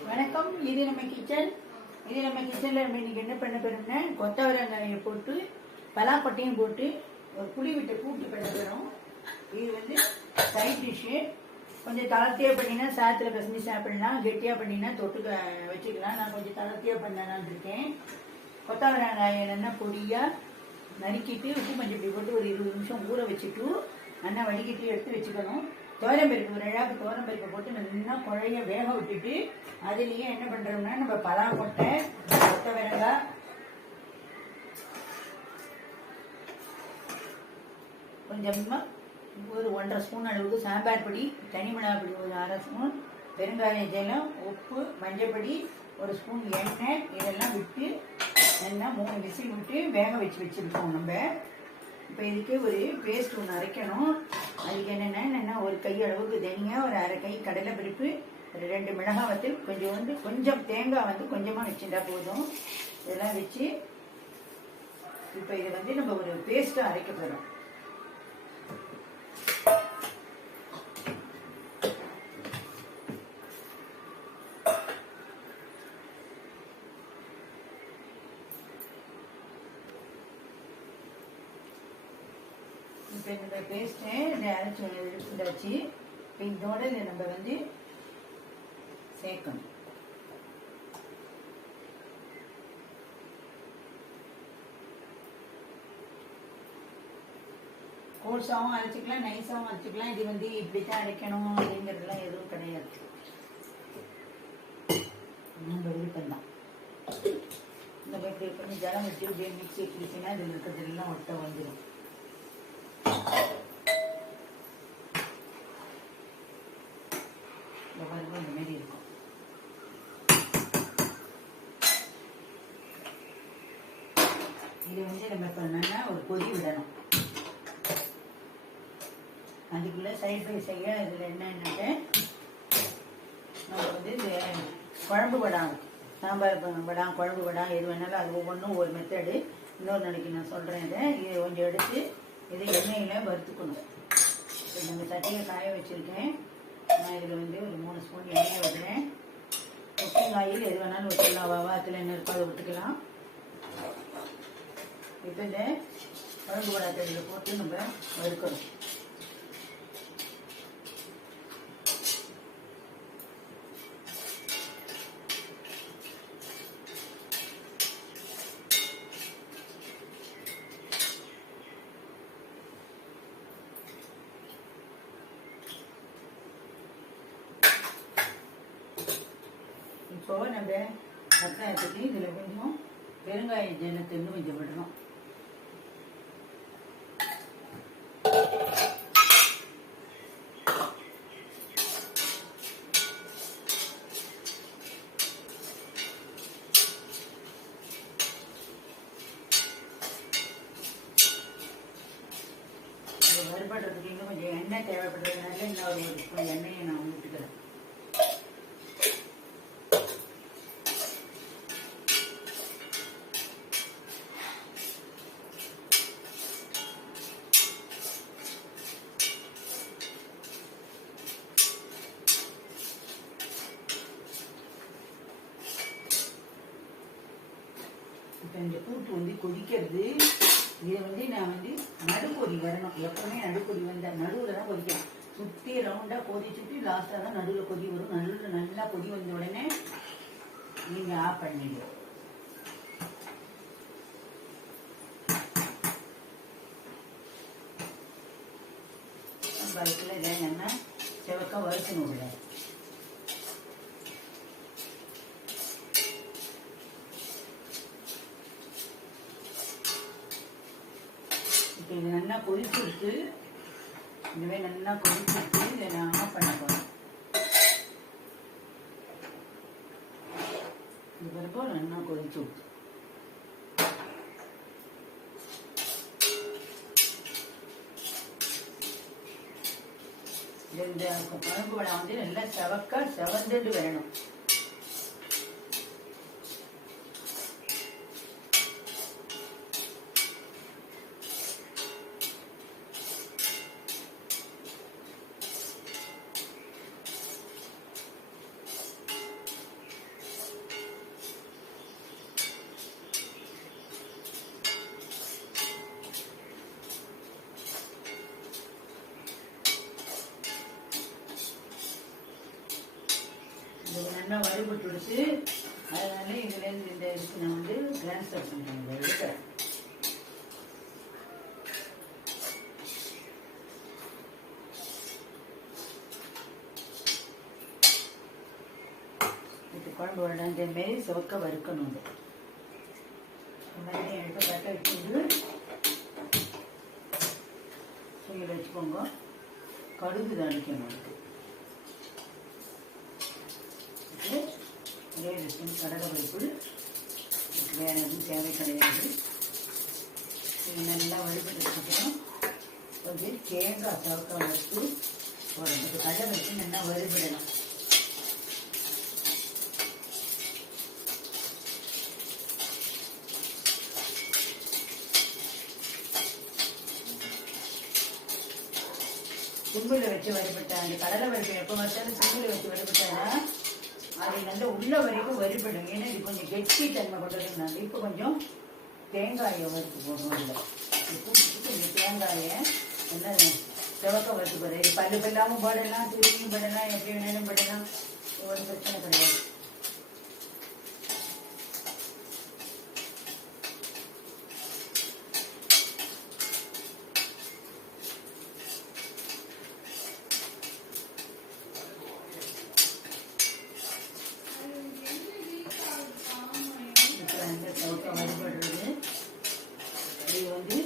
வணக்கம். இது நம்ம கிச்சன். இது நம்ம கிச்சனில் நம்ம இன்றைக்கி என்ன பண்ண போறோம்னா கொத்தவரங்காயை போட்டு பலாப்பட்டையும் போட்டு ஒரு புளி விட்ட கூட்டு பண்ண போகிறோம் இது வந்து சைட் டிஷ்ஷு கொஞ்சம் தளர்த்தியாக பண்ணினா சாதத்தில் பசஞ்சு சாப்பிடலாம். கெட்டியாக பண்ணினா தொட்டுக்க வச்சுக்கலாம். நான் கொஞ்சம் தளர்த்தியாக பண்ணலான்னு இருக்கேன். கொத்தவரங்காயை நல்லா பொடியாக நறுக்கிட்டு உப்பு கொஞ்சம் இப்படி போட்டு ஒரு இருபது நிமிஷம் ஊற வச்சுட்டு நல்லா வடிகட்டி எடுத்து வச்சுக்கணும். தோரம்பருப்பு ஒரு அழகாக தோரம்பருப்பை போட்டு நல்லா குழைய வேக விட்டுட்டு அதுலேயே என்ன பண்ணுறோம்னா நம்ம பலாங்கொட்டை கொத்த மிளகாய் கொஞ்சமாக ஒரு ஒன்றரை ஸ்பூன் அளவுக்கு சாம்பார் பொடி தனி மிளகாய் பொடி ஒரு அரை ஸ்பூன் பெருங்காய ஜலம் உப்பு மஞ்சள் பொடி ஒரு ஸ்பூன் எண்ணெய் இதெல்லாம் விட்டு நல்லா மூணு விசில் விட்டு வேக வச்சு வச்சுருக்கோம் நம்ம. இப்போ இதுக்கு ஒரு பேஸ்ட் ஒன்று அரைக்கணும். அதுக்கு என்னென்னா என்னென்னா ஒரு கை அளவுக்கு தனியாக ஒரு அரை கை கடலை பருப்பு ஒரு ரெண்டு மிளகாய் வந்து கொஞ்சம் வந்து கொஞ்சம் தேங்காய் வந்து கொஞ்சமாக வச்சுட்டா போதும். இதெல்லாம் வச்சு இப்போ இதை வந்து நம்ம ஒரு பேஸ்ட்டாக அரைக்க போகிறோம் இப்போ இந்த பேஸ்ட்டு இதை அரைச்சி எடுத்துட்டாச்சு இப்போ இதோட இதை நம்ம வந்து சேர்க்கணும். கோர்ஸாகவும் அரைச்சிக்கலாம் நைஸாகவும் அரைச்சிக்கலாம். இது வந்து இப்படி தான் அரைக்கணும் அப்படிங்கிறதுலாம் எதுவும் கிடையாது. நம்ம விருப்பம் தான். நம்ம இப்படி கொஞ்சம் ஜலம் வச்சு இப்படியே மிக்சி பிடிச்சிங்கன்னா இதில் இருக்கிறதெல்லாம் ஒட்ட வந்துடும் இந்த பாருங்க இந்த மாதிரி இருக்கும் இது வந்து நம்ம இப்போ ஒரு கொதி விடணும் அதுக்குள்ள சைட் பை செய்ய இதில் என்னென்னு வந்து இந்த குழம்பு வடாங்க சாம்பார் வடாம் குழம்பு வடாம் எது வேணாலும் அது ஒவ்வொன்றும் ஒரு மெத்தடு இன்னொரு நாளைக்கு நான் சொல்கிறேன் இதை இதை கொஞ்சம் எடுத்து இதை எண்ணெயில் வறுத்துக்கணும் நம்ம சட்டையை காய வச்சுருக்கேன் நான் இதில் வந்து ஒரு மூணு ஸ்பூன் எண்ணெய் விடுறேன் குக்கிங் ஆயில் எது வேணாலும் விட்டுக்கலாம் வாவாத்தில் என்ன இருக்கோ அதை விட்டுக்கலாம் இப்போ இந்த குழம்பு வடாத்தடியில் போட்டு நம்ம வறுக்கணும். இப்போ நம்ம வெங்காயத்துக்கு இதில் கொஞ்சம் பெருங்காய ஜனத்தை இன்னும் கொஞ்சம் விடணும். இது வறுபடுறதுக்கு இன்னும் கொஞ்சம் எண்ணெய் தேவைப்படுறதுனால இன்னும் ஒரு எண்ணெயை நான் விட்டுக்கிறேன் இந்த கூட்டு வந்து கொதிக்கிறது. இதை வந்து நான் வந்து நடுக்கொதி வரணும். எப்பவுமே நடுக்கொதி வந்த நடுவில் தான் கொதிக்கணும். சுற்றி ரவுண்டாக கொதி சுற்றி லாஸ்ட்டாக தான் நடுவில் கொதி வரும். நடுவில் நல்லா கொதி வந்த உடனே நீங்கள் ஆஃப் பண்ணிடுவோம் பருப்பில் அதுக்குள்ள இதை நம்ம செவக்க வறுக்கணும் விட இப்போ இது நல்லா கொதிச்சுருக்கு. இதுவே நல்லா கொதிச்சுருக்கு. இதை நான் ஆஃப் பண்ண போகிறேன் இது வரைக்கும் நல்லா கொதிச்சு விட்டு இந்த பருப்பு வடை வந்து நல்லா செவக்க செவந்துட்டு வரணும். நல்லா வறுபட்டுடுச்சு அதனால இதுலேருந்து இந்த இதுக்கு நான் வந்து டிரான்ஸ்ஃபர் பண்ணுறேன் இந்த எடுக்கிறேன் இது குழம்பு உடனே மாரி சிவக்க வறுக்கணும் இது. எடுத்து கட்ட வச்சுட்டு செய்ய வச்சுக்கோங்க. கடுகு தாளிக்கணும் அதுக்கு இது ஒரே கடலை இதுக்கு வேறு எதுவும் தேவை கிடையாது. இது நல்லா வறுபட்டதுக்கப்புறம் கொஞ்சம் தேங்காய் சவக்க வறுத்து போடணும். இது கடலை வச்சு நல்லா வறுபடலாம் சிம்பிள் வச்சு வறுபட்ட அந்த கடலை பருப்பு எப்போ வச்சாலும் சிம்பிள் வச்சு வறுபட்டாங்கன்னா அது வந்து உள்ள வரைக்கும் வறுபடும். ஏன்னா இது கொஞ்சம் கெட்டி தன்மை கொண்டதுனால இப்போ கொஞ்சம் தேங்காயை வறுத்து போடுவோம் இல்லை இந்த தேங்காயை என்ன சிவக்க வறுத்து போடுறது. பல்லு பல்லாமல் போடலாம் திரும்பியும் போடலாம் எப்படி வேணாலும் போடலாம். ஒரு பிரச்சனை கிடையாது இப்போ வந்து சிவக்க வறுபடுறது இது வந்து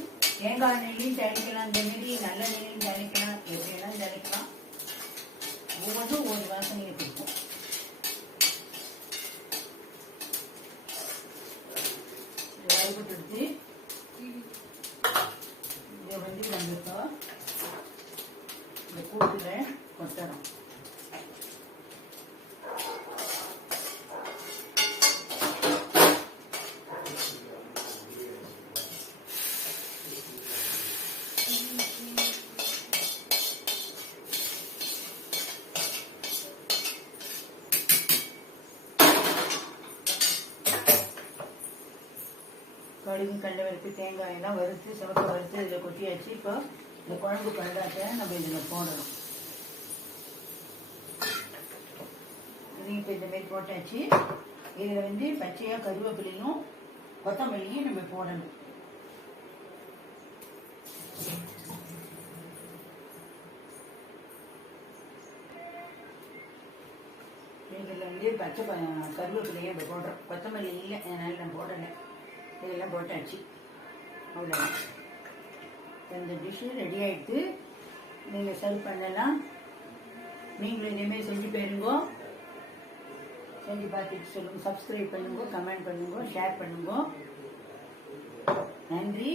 தேங்காய் நெல்லையும் தயாரிக்கலாம் இந்த மாரி நல்ல நெல்லையும் தயாரிக்கலாம் எப்படி வேணாலும் தணிக்கலாம் ஒவ்வொன்றும் ஒரு வாசனையை கொடுக்கும். இது வறுபட்டுடுச்சு இதை வந்து நம்ம இப்போ இந்த கூட்டில் கொட்டணும் கடுகு கடலை வறுத்து தேங்காய் எல்லாம் வறுத்து சிவப்பு வறுத்து இதில் கொட்டியாச்சு. இப்போ இந்த குழம்பு கண்டாட்ட நம்ம இதில் போடணும். இதையும் இப்போ இந்த மாதிரி போட்டாச்சு. இதில் வந்து பச்சையாக கருவேப்பிலையும் கொத்தமல்லியும் நம்ம போடணும். இதில் வந்து பச்சை கருவேப்பிலையும் கருவேப்பிலையை இப்போ போடுறோம். கொத்தமல்லி இல்லை அதனால நான் போடலை. இதெல்லாம் போட்டாச்சு. அவ்வளோ இந்த டிஷ்ஷு ரெடி ஆகிட்டு நீங்கள் சர்வ் பண்ணலாம். நீங்களும் இனிமேல் செஞ்சு போயிருங்கோ செஞ்சு பார்த்துட்டு சொல்லுங்கள் சப்ஸ்கிரைப் பண்ணுங்க கமெண்ட் பண்ணுங்க ஷேர் பண்ணுங்க. நன்றி.